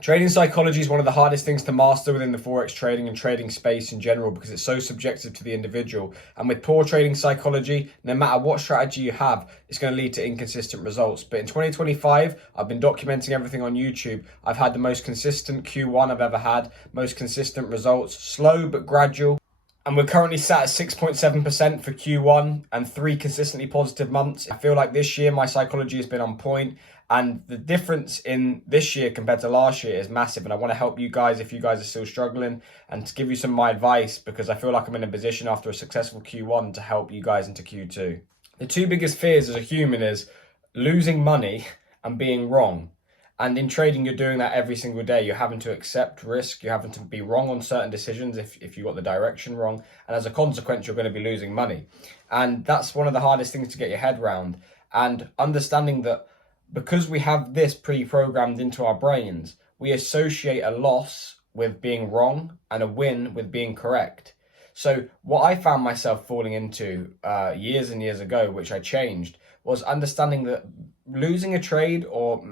Trading psychology is one of the hardest things to master within the Forex trading and trading space in general because it's so subjective to the individual. And with poor trading psychology, no matter what strategy you have, it's going to lead to inconsistent results. But in 2025, I've been documenting everything on YouTube. I've had the most consistent Q1 I've ever had, most consistent results, slow but gradual. And we're currently sat at 6.7% for Q1 and 3 consistently positive months. I feel like this year my psychology has been on point, and the difference in this year compared to last year is massive. And I want to help you guys if you guys are still struggling, and to give you some of my advice, because I feel like I'm in a position after a successful Q1 to help you guys into Q2. The two biggest fears as a human is losing money and being wrong. And in trading, you're doing that every single day. You're having to accept risk. You're having to be wrong on certain decisions if you got the direction wrong. And as a consequence, you're going to be losing money. And that's one of the hardest things to get your head around. And understanding that because we have this pre-programmed into our brains, we associate a loss with being wrong and a win with being correct. So what I found myself falling into years and years ago, which I changed, was understanding that losing a trade or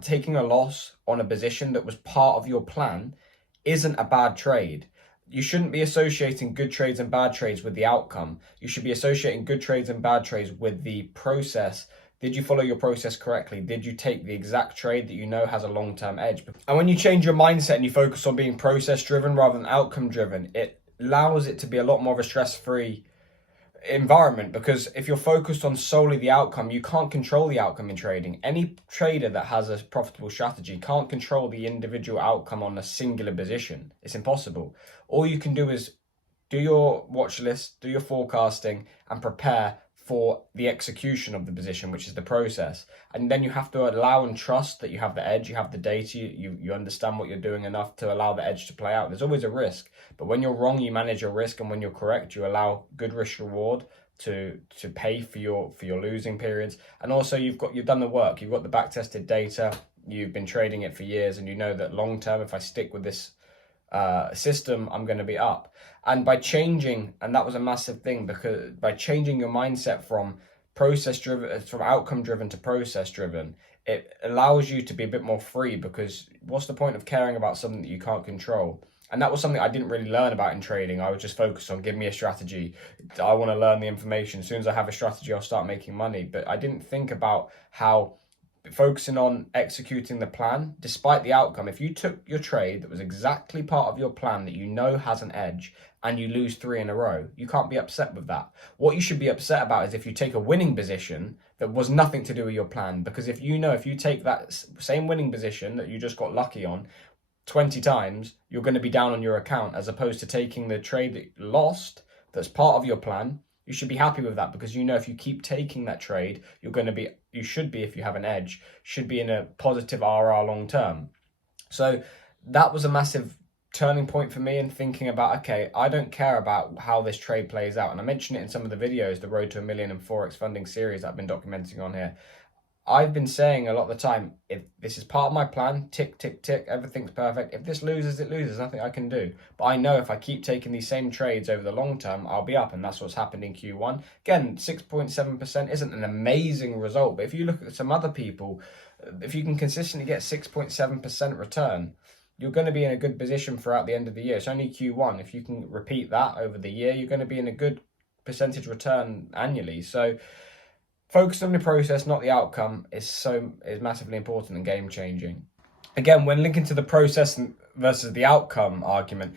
taking a loss on a position that was part of your plan isn't a bad trade. You shouldn't be associating good trades and bad trades with the outcome. You should be associating good trades and bad trades with the process. Did you follow your process correctly? Did you take the exact trade that you know has a long-term edge? And when you change your mindset and you focus on being process-driven rather than outcome-driven, it allows it to be a lot more of a stress-free environment, because if you're focused on solely the outcome, you can't control the outcome in trading. Any trader that has a profitable strategy can't control the individual outcome on a singular position. It's impossible. All you can do is do your watch list, do your forecasting, and prepare for the execution of the position, which is the process. And then you have to allow and trust that you have the edge, you have the data, you understand what you're doing enough to allow the edge to play out. There's always a risk, but when you're wrong, you manage your risk, and when you're correct, you allow good risk reward to pay for your losing periods. And also you've done the work, you've got the back tested data, you've been trading it for years, and you know that long term, if I stick with this system, I'm going to be up. And by changing, and that was a massive thing, because by changing your mindset from outcome driven to process driven, it allows you to be a bit more free, because what's the point of caring about something that you can't control? And that was something I didn't really learn about in trading. I was just focused on, give me a strategy. I want to learn the information. As soon as I have a strategy, I'll start making money. But I didn't think about how focusing on executing the plan, despite the outcome. If you took your trade that was exactly part of your plan that you know has an edge, and you lose 3 in a row, you can't be upset with that. What you should be upset about is if you take a winning position that was nothing to do with your plan. Because if you take that same winning position that you just got lucky on 20 times, you're going to be down on your account, as opposed to taking the trade that you lost that's part of your plan. You should be happy with that, because you know if you keep taking that trade, you should be, if you have an edge, should be in a positive RR long term. So that was a massive turning point for me in thinking about, okay, I don't care about how this trade plays out. And I mentioned it in some of the videos, the Road to a Million and Forex Funding series that I've been documenting on here. I've been saying a lot of the time, if this is part of my plan, tick, tick, tick, everything's perfect. If this loses, it loses, nothing I can do. But I know if I keep taking these same trades over the long term, I'll be up, and that's what's happened in Q1. Again, 6.7% isn't an amazing result, but if you look at some other people, if you can consistently get 6.7% return, you're going to be in a good position throughout the end of the year. It's only Q1. If you can repeat that over the year, you're going to be in a good percentage return annually. So focus on the process, not the outcome, is massively important and game changing. Again, when linking to the process versus the outcome argument,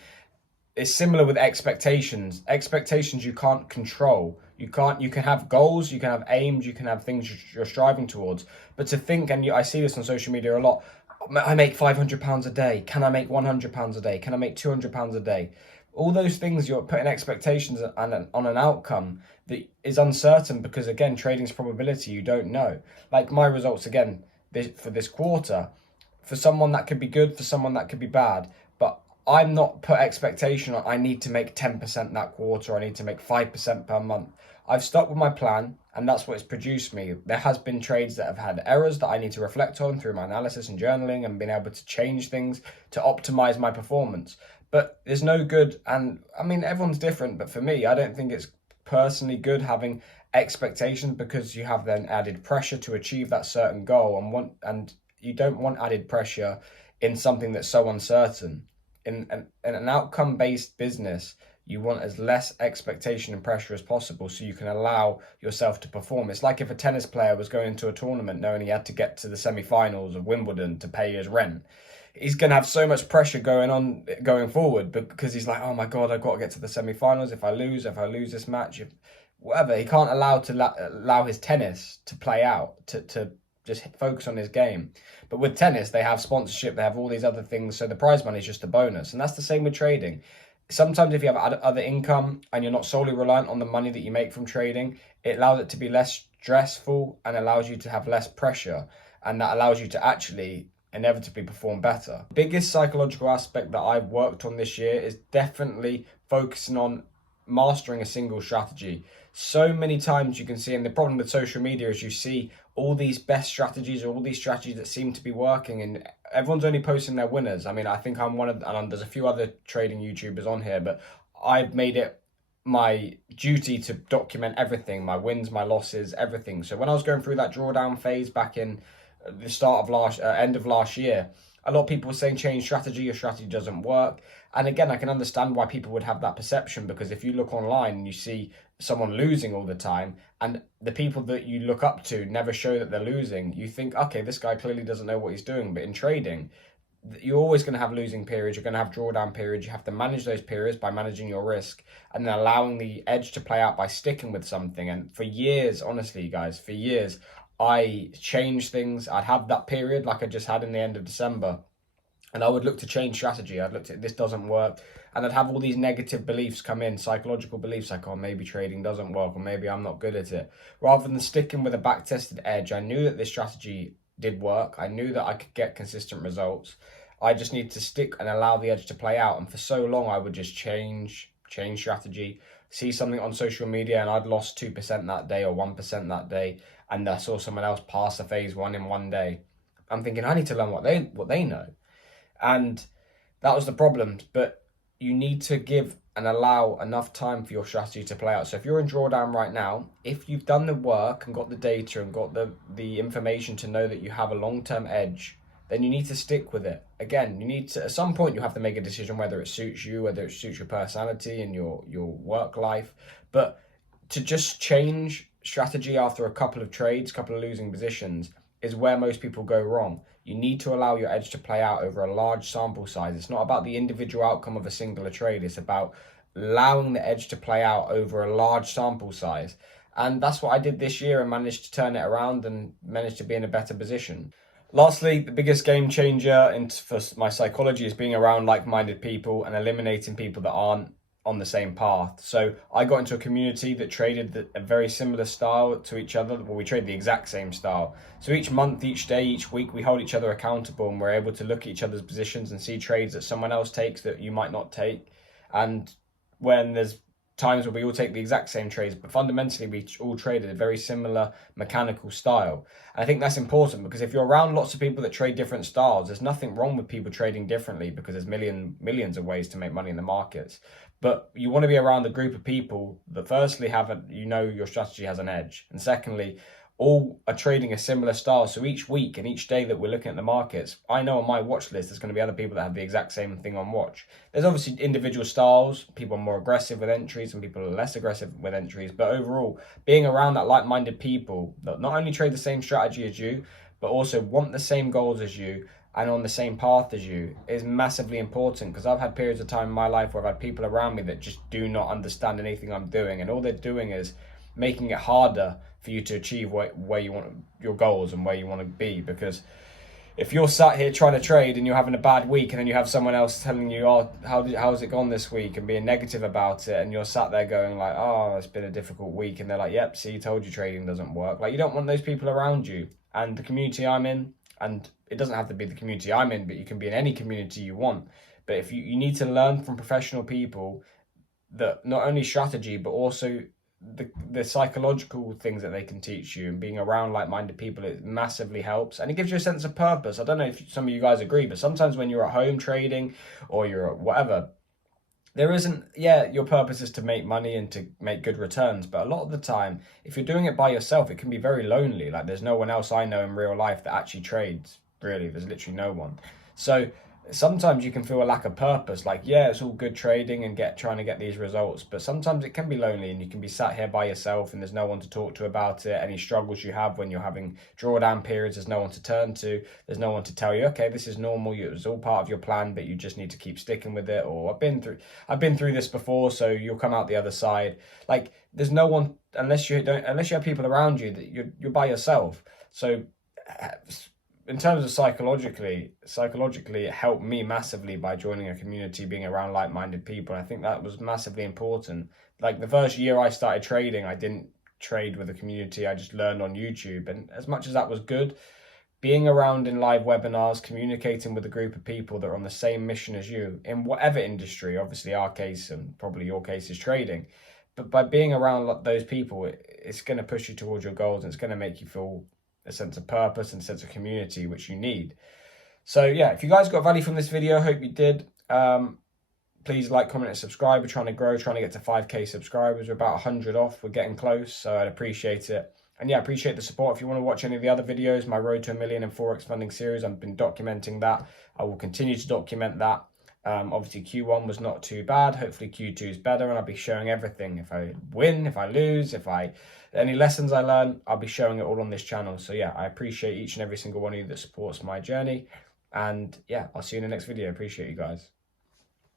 it's similar with expectations. Expectations you can't control. You can have goals, you can have aims, you can have things you're striving towards. But to think, and I see this on social media a lot, I make £500 a day. Can I make £100 a day? Can I make £200 a day? All those things, you're putting expectations on an outcome that is uncertain, because again, trading's probability, you don't know. Like my results again for this quarter, for someone that could be good, for someone that could be bad. But I'm not put expectation on I need to make 10% that quarter, I need to make 5% per month. I've stuck with my plan, and that's what's produced me. There has been trades that have had errors that I need to reflect on through my analysis and journaling, and been able to change things to optimize my performance. But there's no good, and I mean, everyone's different, but for me, I don't think it's personally good having expectations, because you have then added pressure to achieve that certain goal, and you don't want added pressure in something that's so uncertain. In an outcome-based business, you want as less expectation and pressure as possible so you can allow yourself to perform. It's like if a tennis player was going into a tournament knowing he had to get to the semi-finals of Wimbledon to pay his rent. He's going to have so much pressure going forward because he's like, oh my God, I've got to get to the semi-finals. If I lose this match, if whatever, he can't allow his tennis to play out, to just focus on his game. But with tennis, they have sponsorship, they have all these other things, so the prize money is just a bonus. And that's the same with trading. Sometimes if you have other income and you're not solely reliant on the money that you make from trading, it allows it to be less stressful and allows you to have less pressure. And that allows you to actually inevitably perform better. The biggest psychological aspect that I've worked on this year is definitely focusing on mastering a single strategy. So many times you can see, and the problem with social media is you see all these best strategies or all these strategies that seem to be working, and everyone's only posting their winners. I mean, I think I'm one of, and there's a few other trading YouTubers on here, but I've made it my duty to document everything, my wins, my losses, everything. So when I was going through that drawdown phase back in the start of end of last year, a lot of people were saying change strategy, your strategy doesn't work. And again, I can understand why people would have that perception, because if you look online and you see someone losing all the time and the people that you look up to never show that they're losing, you think, okay, this guy clearly doesn't know what he's doing. But in trading, you're always going to have losing periods, you're going to have drawdown periods. You have to manage those periods by managing your risk and then allowing the edge to play out by sticking with something. And for years, honestly, guys, for years, I changed things. I'd have that period like I just had in the end of December, and I would look to change strategy. I'd look at this doesn't work, and I'd have all these negative beliefs come in, psychological beliefs like, oh, maybe trading doesn't work, or maybe I'm not good at it. Rather than sticking with a back-tested edge, I knew that this strategy did work. I knew that I could get consistent results. I just need to stick and allow the edge to play out. And for so long, I would just change strategy, see something on social media, and I'd lost 2% that day or 1% that day, and I saw someone else pass a phase one in one day. I'm thinking, I need to learn what they know. And that was the problem. But you need to give and allow enough time for your strategy to play out. So if you're in drawdown right now, if you've done the work and got the data and got the information to know that you have a long-term edge, then you need to stick with it. Again, you need to, at some point, you have to make a decision whether it suits you, whether it suits your personality and your work life. But to just change strategy after a couple of trades, couple of losing positions, is where most people go wrong. You need to allow your edge to play out over a large sample size. It's not about the individual outcome of a singular trade. It's about allowing the edge to play out over a large sample size. And that's what I did this year and managed to turn it around and managed to be in a better position. Lastly, the biggest game changer for my psychology is being around like-minded people and eliminating people that aren't on the same path. So I got into a community that traded a very similar style to each other. Well, we trade the exact same style. So each month, each day, each week, we hold each other accountable, and we're able to look at each other's positions and see trades that someone else takes that you might not take. And when there's times where we all take the exact same trades, but fundamentally we all traded a very similar mechanical style. And I think that's important, because if you're around lots of people that trade different styles, there's nothing wrong with people trading differently, because there's millions of ways to make money in the markets. But you want to be around a group of people that firstly your strategy has an edge, and secondly, all are trading a similar style. So each week and each day that we're looking at the markets, I know on my watch list there's going to be other people that have the exact same thing on watch. There's obviously individual styles. People are more aggressive with entries and people are less aggressive with entries. But overall, being around that like-minded people that not only trade the same strategy as you, but also want the same goals as you and on the same path as you is massively important. Because I've had periods of time in my life where I've had people around me that just do not understand anything I'm doing, and all they're doing is making it harder for you to achieve where you want your goals and where you want to be. Because if you're sat here trying to trade and you're having a bad week, and then you have someone else telling you, oh, how's it gone this week, and being negative about it, and you're sat there going like, oh, it's been a difficult week, and they're like, yep, see, told you trading doesn't work. Like, you don't want those people around you. And the community I'm in, and it doesn't have to be the community I'm in, but you can be in any community you want. But if you need to learn from professional people that not only strategy, but also the psychological things that they can teach you, and being around like-minded people, it massively helps, and it gives you a sense of purpose. I don't know if some of you guys agree, but sometimes when you're at home trading or you're at whatever, there isn't, your purpose is to make money and to make good returns, but a lot of the time, if you're doing it by yourself, it can be very lonely. Like, there's no one else I know in real life that actually trades, really. There's literally no one. So sometimes you can feel a lack of purpose. Like, yeah, it's all good trading and trying to get these results, but sometimes it can be lonely and you can be sat here by yourself and there's no one to talk to about it. Any struggles you have when you're having drawdown periods, there's no one to turn to. There's no one to tell you, okay, this is normal. It was all part of your plan, but you just need to keep sticking with it. Or I've been through this before, so you'll come out the other side. Like, there's no one unless you have people around you, that you're by yourself. So in terms of psychologically, it helped me massively by joining a community, being around like-minded people. I think that was massively important. Like, the first year I started trading, I didn't trade with a community. I just learned on YouTube. And as much as that was good, being around in live webinars, communicating with a group of people that are on the same mission as you in whatever industry, obviously our case and probably your case is trading, but by being around those people, it's going to push you towards your goals and it's going to make you feel a sense of purpose and a sense of community, which you need. So yeah, if you guys got value from this video, I hope you did. Please like, comment, and subscribe. We're trying to grow, trying to get to 5k subscribers. We're about 100 off. We're getting close, so I'd appreciate it. And yeah, I appreciate the support. If you want to watch any of the other videos, my Road to $1 Million in Forex Funding series, I've been documenting that. I will continue to document that. Obviously, Q1 was not too bad. Hopefully, Q2 is better, and I'll be showing everything. If I win, if I lose, any lessons I learn, I'll be showing it all on this channel. So yeah, I appreciate each and every single one of you that supports my journey. And yeah, I'll see you in the next video. Appreciate you guys.